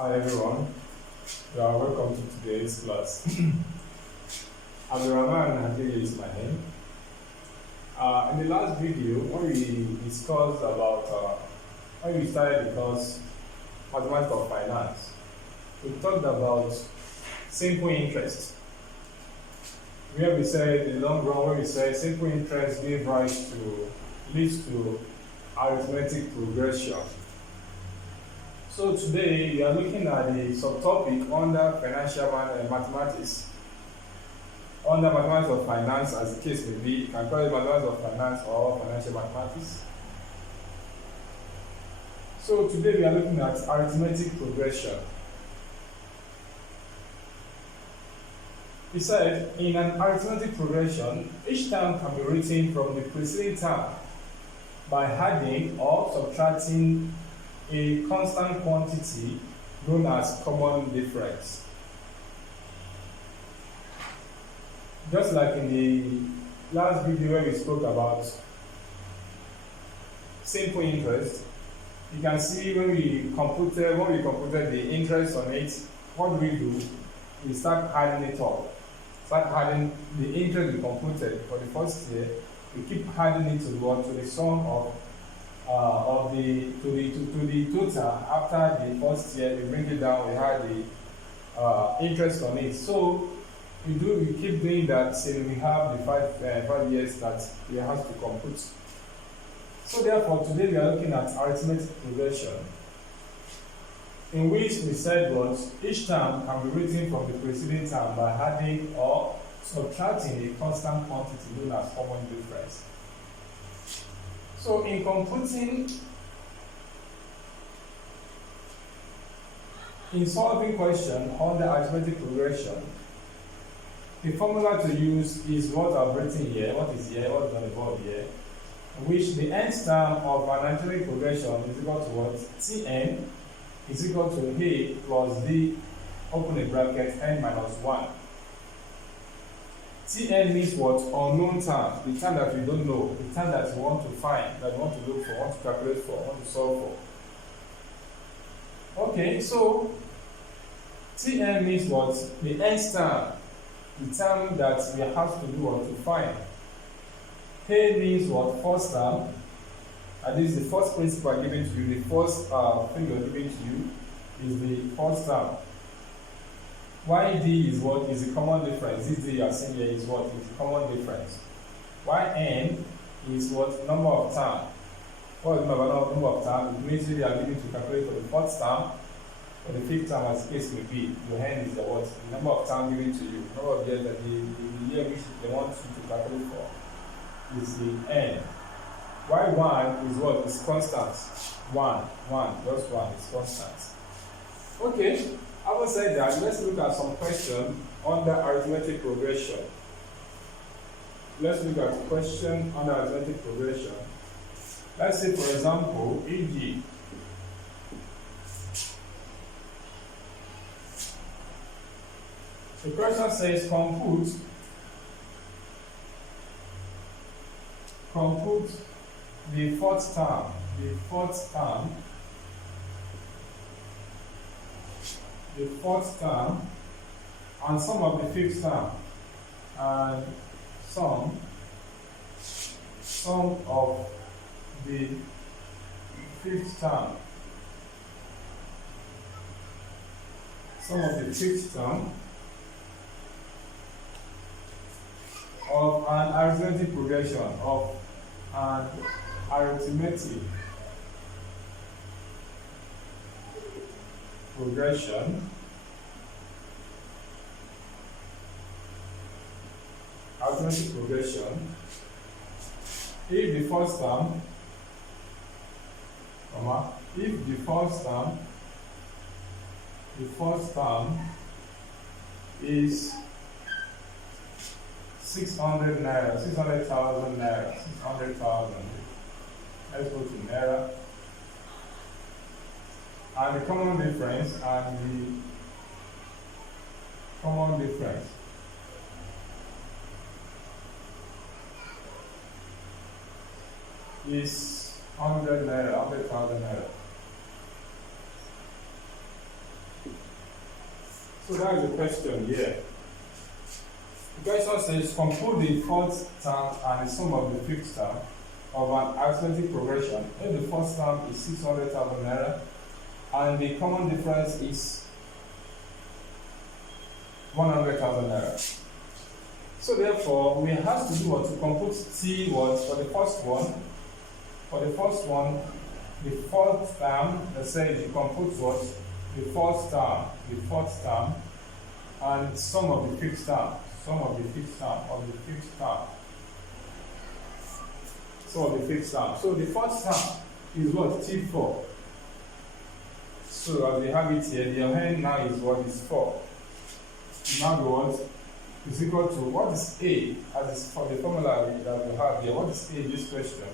Hi everyone, you are welcome to today's class. Abdurrahman Hadi is my name. In the last video, when we discussed about, when we started the course Mathematics of Finance, we talked about simple interest. Where we said in the long run, where we said simple interest leads to arithmetic progression. So today we are looking at the subtopic under financial mathematics. Under mathematics of finance, as the case may be, you can call it mathematics of finance or financial mathematics. So today we are looking at arithmetic progression. He said, in an arithmetic progression, each term can be written from the preceding term by adding or subtracting a constant quantity known as common difference. Just like in the last video where we spoke about simple interest, you can see when we computed the interest on it, what do? We start adding it up. Start adding the interest we computed for the first year. We keep adding it to the sum of the total. After the first year, we bring it down. We had the interest on it. So we keep doing that till we have the 5 years that we have to compute. So therefore, today we are looking at arithmetic progression, in which we said what each term can be written from the preceding term by adding or subtracting a constant quantity known as common difference. So in computing, in solving question on the arithmetic progression, the formula to use is what I've written here, what is involved here, in which the nth term of an arithmetic progression is equal to what? Tn is equal to a plus d, open a bracket, n minus 1. Tn means what? Unknown term, the term that we don't know, the term that we want to find, that we want to look for, want to calculate for, want to solve for. Okay, so Tn means what? The nth term, the term that we have to do or to find. K means what? First term, and this is the first principle given to you, the first figure given to you is the first term. Yd is what? Is the common difference. This d you are seeing here is what? Is the common difference. Yn is what? Number of term. What is the number of term? It means we are given to calculate for the fourth term, or the fifth term as the case may be. The n is the what? The number of term given to you. Number of years that the year which they want you to calculate for is the n. Y1 is what? Is constant. 1, just 1 is constant. Okay, having said that, let's look at some questions under arithmetic progression. Let's look at a question under arithmetic progression. Let's say, for example, e.g. the question says compute the fourth term, and sum of the fifth term, and sum of the fifth term, of an arithmetic progression, of an arithmetic progression if the first term is 600,000 naira. Let's go to naira. And the common difference is 100,000 naira. So that is the question here. The question says compute the fourth term and the sum of the fifth term of an arithmetic progression. If the first term is 600,000 naira and the common difference is 100,000 naira. So therefore, we have to do what? To compute T words for the first one. For the first one, the fourth term, let's say you compute what? The fourth term, and sum of the fifth term, sum of the fifth term, of the fifth term. So the fifth term. So the fourth term is what? T4. So as we have it here, the hand now is what is 4. Now the what is equal to what is A as is for the formula that we have here. What is A in this question?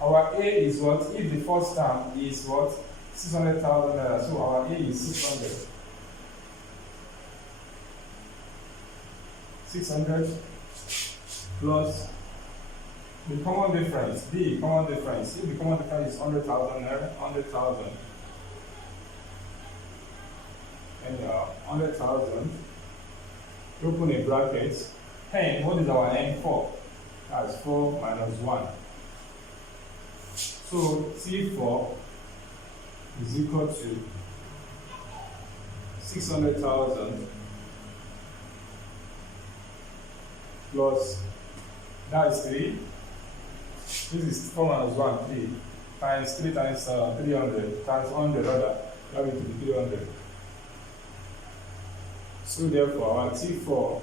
Our A is what? If the first term is what? 600,000 naira. So our A is 600. 600 plus the common difference, the common difference. If the common difference is 100,000 naira, 100,000. Anyhow, 100,000. Open a bracket. N, what is our N for? That's 4 minus 1. So T4 is equal to 600,000 plus, that is 3. This is 4 minus 1, 3. Times 3 times 300, times 100 rather. That will be 300. So therefore, our T4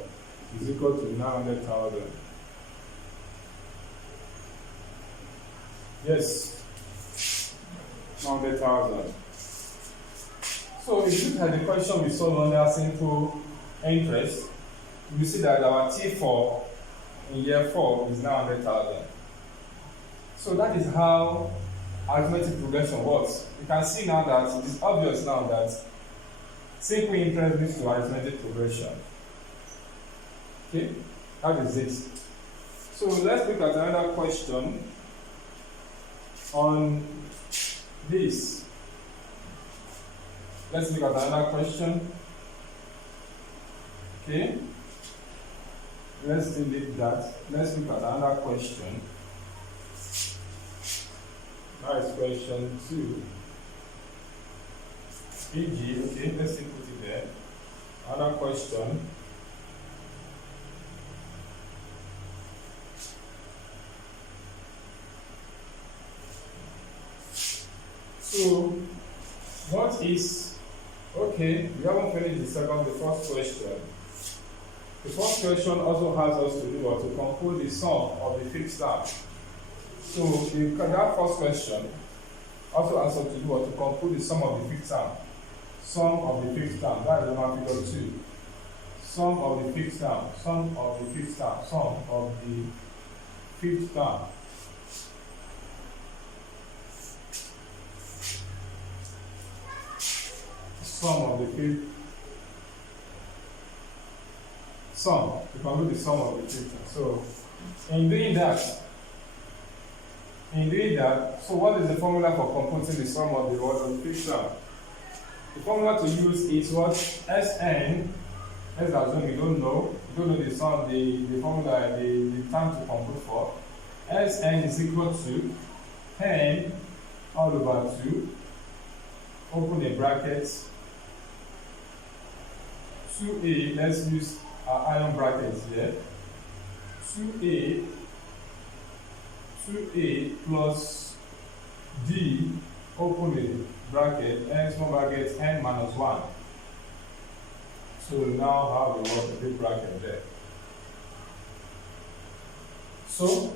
is equal to 900,000. Yes, 900,000. So if you look at the question we solved under simple interest, you see that our T4 in year 4 is 900,000. So that is how arithmetic progression works. You can see now that it is obvious now that simple interest leads to arithmetic progression. Okay, that is it. So let's look at another question on this. Let's look at another question. Okay, let's delete that. Let's look at another question. That is question 2. PG, okay, let's put it there. Another question. So, what is, okay, we haven't finished the first question. The first question also has us to do what? To compute the sum of the fixed term. So, that first question also asks us to do what? To compute the sum of the fixed term. Sum of the fifth term, that is number figure 2. Sum of the fifth term, sum of the fifth term, sum of the fifth term. Sum of the fifth sum, to compute the sum of the fifth term. So, in doing that, so what is the formula for computing the sum of the fifth term? The formula to use is what? Sn. Let's assume we don't know. We don't know the sum, the formula, the term to compute for. Sn is equal to n all over 2. Open a bracket. 2a. Let's use our iron brackets here. 2a plus d. Open a bracket, n small bracket, n minus 1. So we now have a big bracket there. So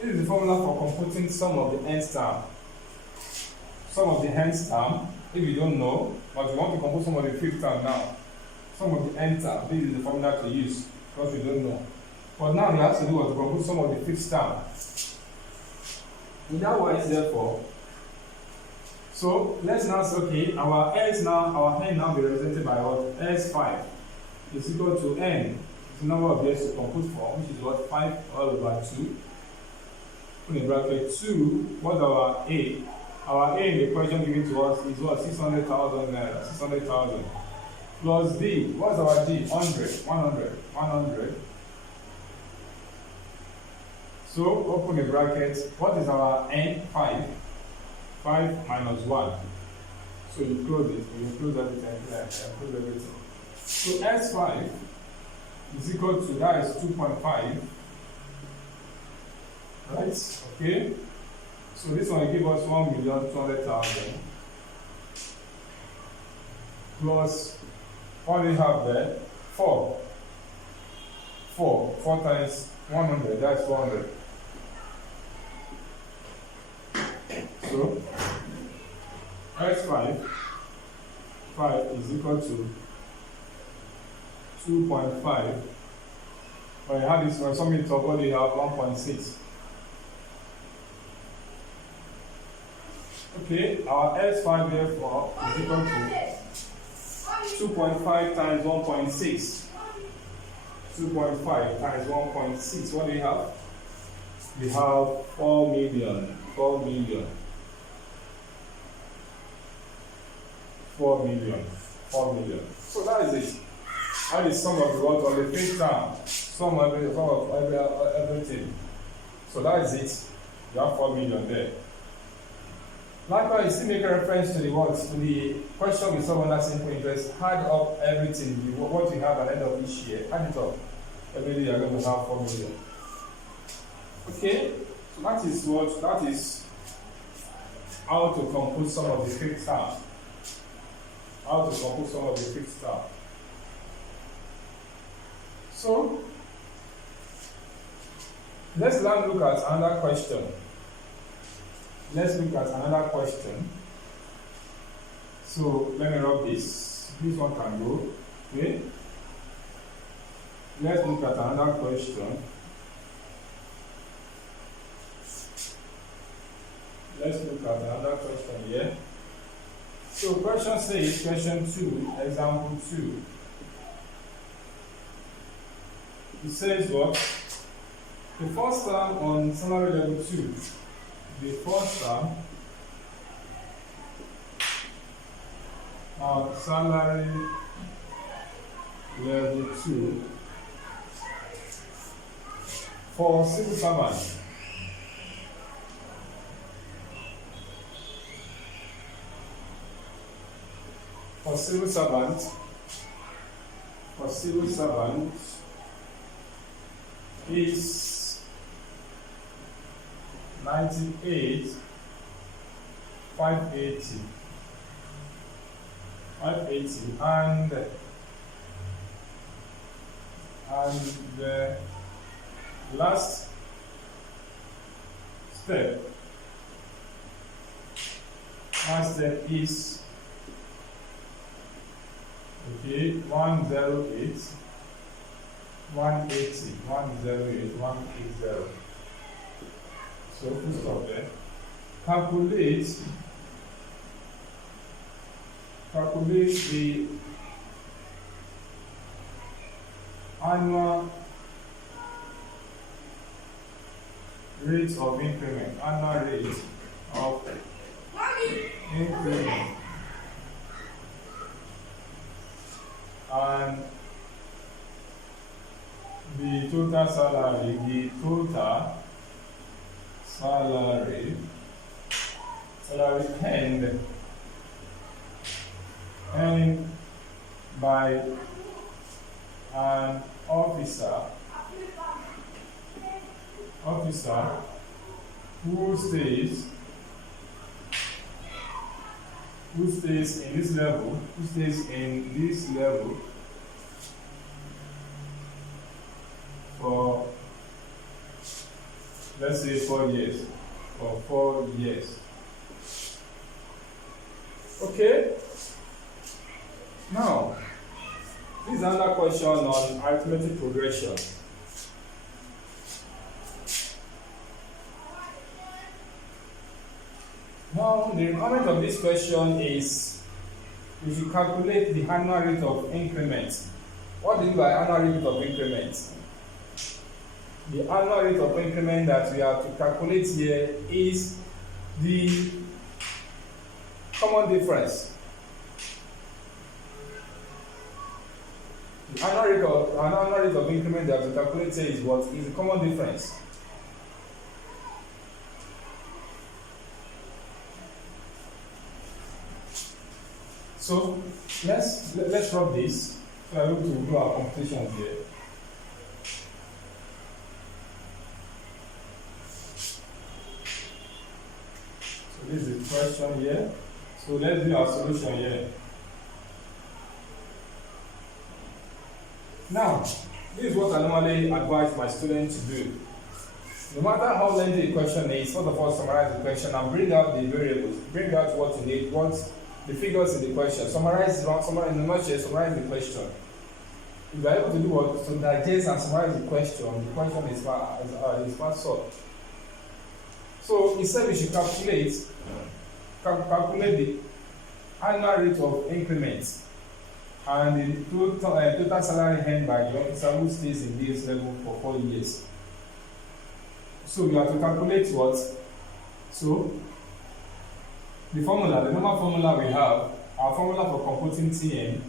this is the formula for computing sum of the nth term. Sum of the nth term, if you don't know, but we want to compute sum of the fifth term now. Sum of the nth term, this is the formula to use because we don't know. But now we have to do what? To compute sum of the fifth term. In that way, therefore, so let's now say, okay, our n now be represented by what? S5 is equal to n, the number of years to compute for, which is what? 5 all over 2. Put in bracket 2, what's our A? Our A in the question given to us is what? 600,000 naira. 600,000. plus D. What's our D? 100, 100, 100. So open the bracket. What is our N? 5. 5 minus 1. So you close it. You close everything. Yeah, close everything. So S5 is equal to, that is 2.5. Right? Okay. So this one will give us 1,200,000 plus, what do you have there? 4. 4 times 100, that's 400. So S5 is equal to 2.5. When you have this one, sum it up, what do you have? 1.6. Okay, our S5 therefore is equal to 2.5 times 1.6. 2.5 times 1.6. What do you have? We have 4 million. 4 million. 4 million. 4 million. So that is it. That is sum of the what on the fifth term. Sum of everything. So that is it. You have 4 million there. Likewise, still make a reference to the words, to the question we solve under simple interest. Add up everything, what you have at the end of each year. Add it up. Every day you are going to have 4 million. Okay, so that is how to compute some of the fifth term. How to compute some of the fifth term. So let's now look at another question. Let's look at another question. So let me rub this. This one can go. Okay. Let's look at another question. Let's look at another question here. So question says, question 2, example 2. It says what? The first term on salary level 2. The first term on salary level 2 for civil servant. For civil servant is 98,580, and the last step is okay 108, 180, 108, 180. So full stop there. Calculate the annual rate of increment. Annual rate of increment. And the total salary, earned by an officer who stays in this level, for, let's say, 4 years. For 4 years. Okay? Now, this is another question on arithmetic progression. Now, the requirement of this question is we should calculate the annual rate of increment. What do you mean by annual rate of increment? The annual rate of increment that we have to calculate here is the common difference The annual rate of increment that we calculate here is what? Is the common difference. So let's rub this so I'm able to do our computations here. So this is the question here. So let's do our solution here. Now, this is what I normally advise my students to do. No matter how lengthy the question is, first of all, summarize the question and bring out the variables. Bring out what you need, what the figures in the question. Summarize in a nutshell, summarize the question. If you are able to do what? To digest and summarize the question is fast solved. So instead we should calculate the annual rate of increments and the total salary earned by the officer who stays in this level for 4 years. So we have to calculate what? So the normal formula we have, our formula for computing Tn,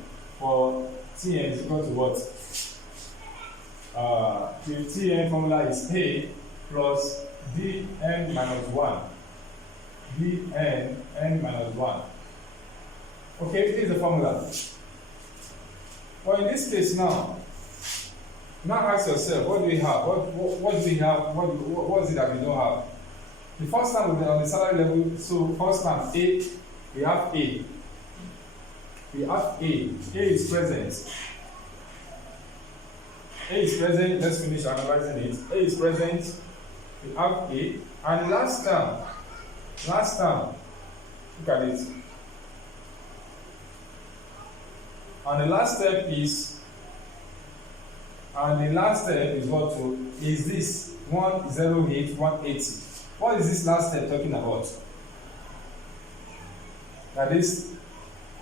is equal to what? The Tn formula is A plus Dn minus 1. Dn minus 1. Okay, this is the formula. Well, in this case now ask yourself, what do we have? What do we have? What is it that we don't have? The first time on the salary level, so first time A, we have A. A is present. Let's finish analyzing it. A is present, we have A, and last term, look at it. And the last step is what to? Is this 108, 180. What is this last step talking about? That is,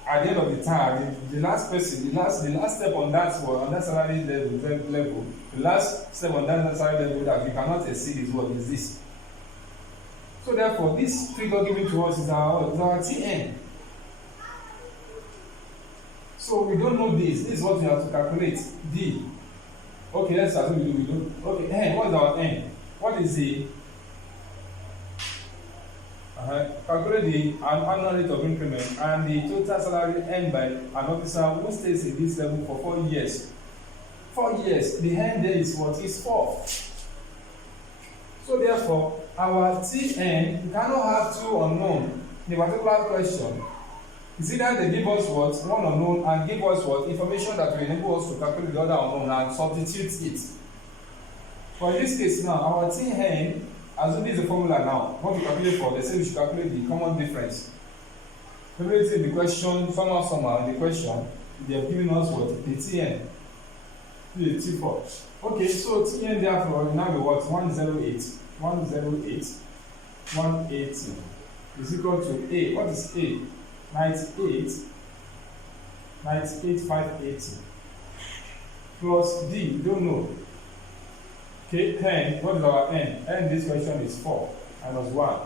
at the end of the time, the last step on that salary level, the last step on that salary level that we cannot exceed is what? Is this. So therefore, this figure given to us is our Tn. So we don't know this. This is what we have to calculate. D. Okay, let's assume we do. Okay, N. What is our N? What is the calculate the annual rate of increment and the total salary earned by an officer who stays in this level for 4 years. 4 years. The end there is what? Is 4. So therefore, our Tn, we cannot have two unknown in a particular question. It's either they give us what? One unknown and give us what? Information that will enable us to calculate the other unknown and substitute it. For this case now, our Tn, assume this is the formula now. What we calculate for, they say we should calculate the common difference. Everything in the question, somehow in the question, they have given us what? The Tn. The T4. Okay, so Tn therefore now be what? 108, 180 is equal to A. What is A? 98, 580 plus D, don't know. Okay, N, what is our N? N in this question is 4 minus 1.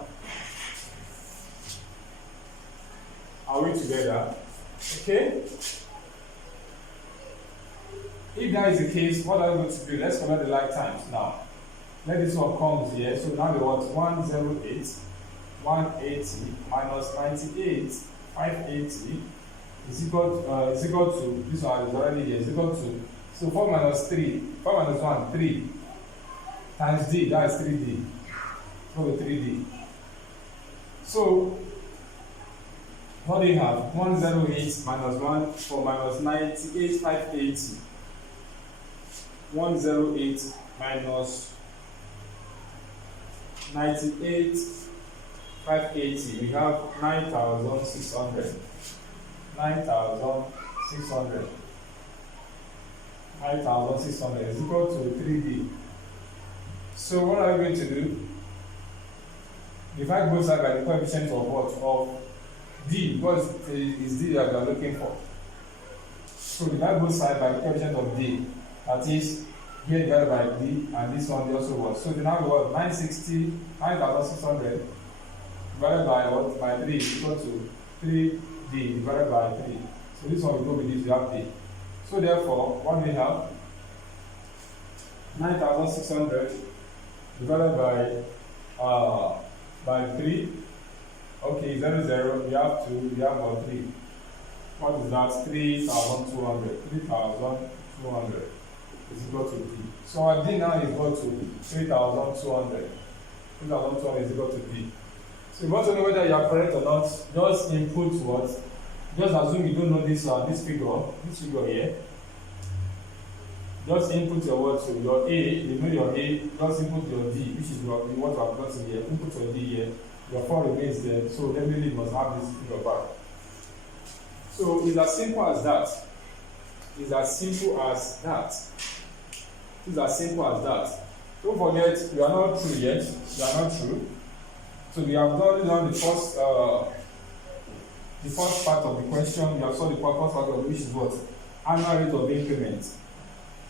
Are we together? Okay? If that is the case, what are we going to do? Let's collect the like times now. Let this one come here. So now we want 108, 180 minus 98. 580 is equal to this one is already here, is equal to, so 4 minus 1, 3 times D, that is 3D. So 3D. So what do you have? 108 minus 1 for minus 98, 580. 108 minus 98, 580, we have 9,600. 9,600. 9,600 is equal to 3D. So what are we going to do? Divide both sides by the coefficient of what? Of D. What is D that we are looking for? So divide both sides by the coefficient of D. That is here divided by D, and this one also was. So now we have 9,600 divided by what? By 3 is equal to 3D divided by 3. So this one will go with this, we have D. So therefore, what we have 9,600 divided by 3. Okay, 0, 0, we have 2, we have 3. What is that? 3,200. 3,200 is equal to D. So our D now is equal to 3,200. 3,200 is equal to D. So you want to know whether you are correct or not, just input what? Just assume you don't know this figure here. Just input your word to your A, you know your A, just input your D, which is what you have got in here. Input your D here, your 4 remains there, so definitely you must have this figure back. So it's as simple as that. It's as simple as that. It's as simple as that. Don't forget, you are not true yet. You are not true. So we have done the first part of the question. We have solved the first part of it, which is what? Annual rate of increment.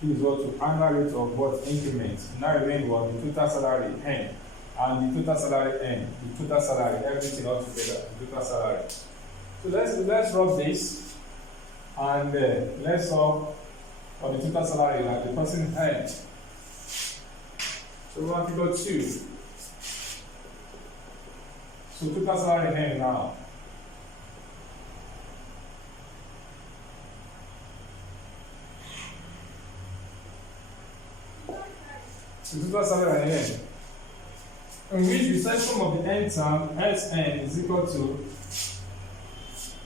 This is what to annual rate of what? Increment. Now remain what? The total salary N. And the total salary N. The total salary, everything all together. The total salary. So let's rub this and let's solve for the total salary like the person N. So we want to go 2. So total salary N now. So total salary N. In which we said sum of the N term Sn is equal to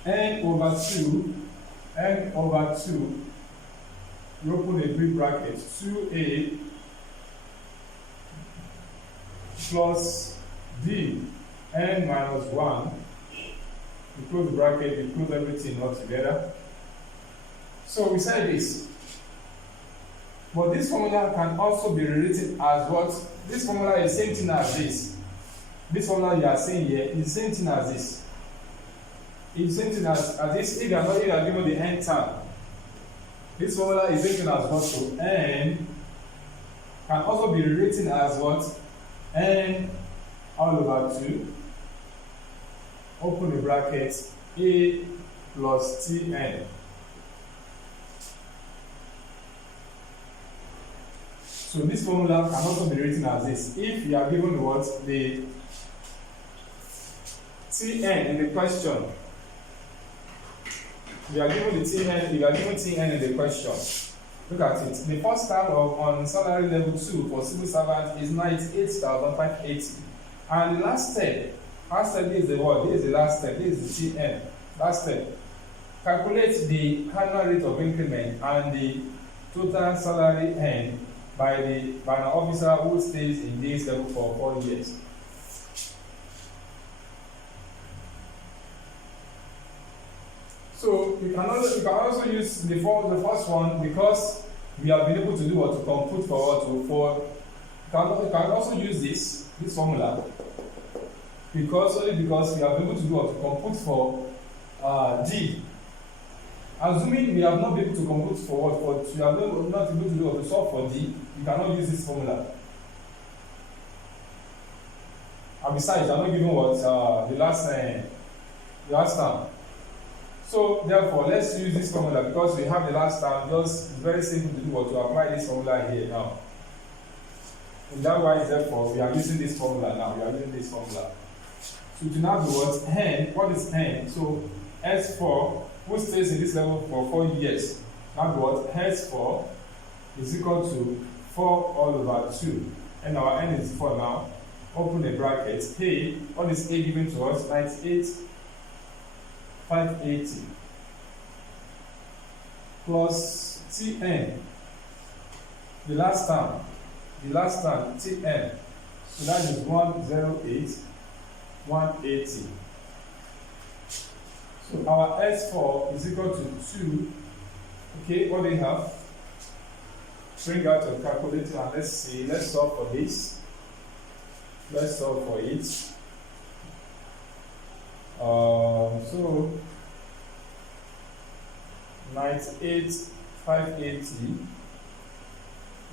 N over 2, you open a big bracket, 2A plus D, N minus 1, you close the bracket, you close everything all together. So we said this, but this formula can also be rewritten as what? This formula is the same thing as this. This formula you are seeing here is the same thing as this. It's the same thing as this. If you are given the N term, this formula is the same thing as what? So N can also be rewritten as what? N all over 2. Open the bracket, A plus Tn. So this formula can also be written as this. If you are given what? The Tn in the question. You are given the Tn, you are given Tn in the question. Look at it. The first term on salary level 2 for civil servant is 98,580. And the last step is the what? This is the last step. This is the Tn. Last step. Calculate the annual rate of increment and the total salary N by an officer who stays in this level for 4 years. So you can also use the first one because we have been able to do what? To compute for what? You can also use this formula because we have been able to do what? To compute for D. Assuming we have not been able to compute for what? We have not able to do what? To solve for D, you cannot use this formula. And besides, I'm not given what? The last term. So therefore, let's use this formula because we have the last term. Just it's very simple to do what? To apply this formula here now. And that why, therefore, we are using this formula now. We are using this formula. So to now do what? N. What is N? So S4, who stays in this level for 4 years. Now what? S4 is equal to 4 all over 2. And our N is 4 now. Open the bracket. A, what is A given to us? 98,580 plus Tn. The last term, Tn. So that is 108,180. So our S4 is equal to 2. Okay, what do we have? Bring out your calculator and let's see. Let's solve for this. Let's solve for it. So 98,580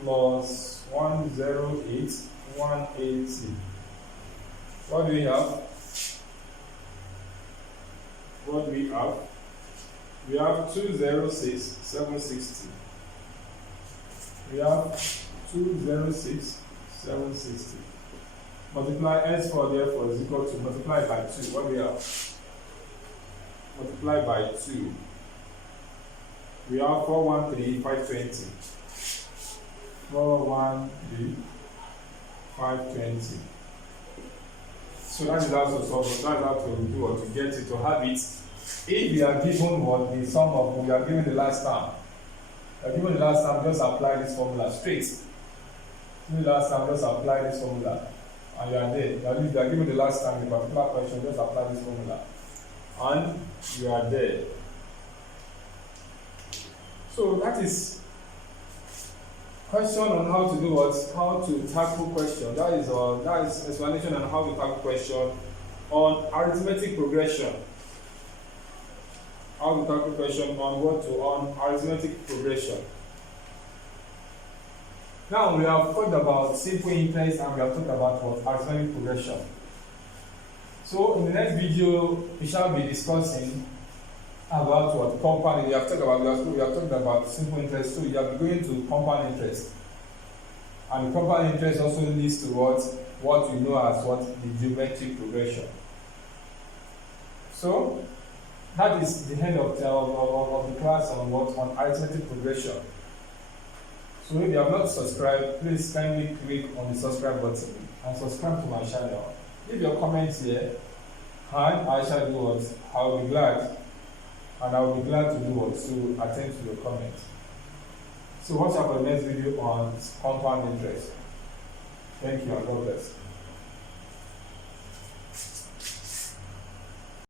plus 108,180. What do we have? We have 206, 760. We have 206, 760. Multiply S4 therefore is equal to multiply by 2. What do we have? Multiply by 2. We have 413, 520. 413, 520. So that is how to solve it. That is how to do or to get it, to have it. If we are given what the sum of we are given the last term, we are given the last term, just apply this formula straight. Given the last term, just apply this formula, and you are there. You are given the last term in a particular question, just apply this formula, and you are there. So that is question on how to do what, how to tackle question. That is explanation on how to tackle question on arithmetic progression. How to tackle question on arithmetic progression. Now we have talked about simple interest and we have talked about what arithmetic progression. So in the next video we shall be discussing about what compound. We have talked about simple interest, so we are going to compound interest. And compound interest also leads to what we know as the geometric progression. So that is the end of the class on arithmetic progression. So if you have not subscribed, please kindly click on the subscribe button and subscribe to my channel. Leave your comments here, and I shall do what I will be glad. And I will be glad to do what to attend to your comments. So watch out for the next video on compound interest. Thank you and God bless.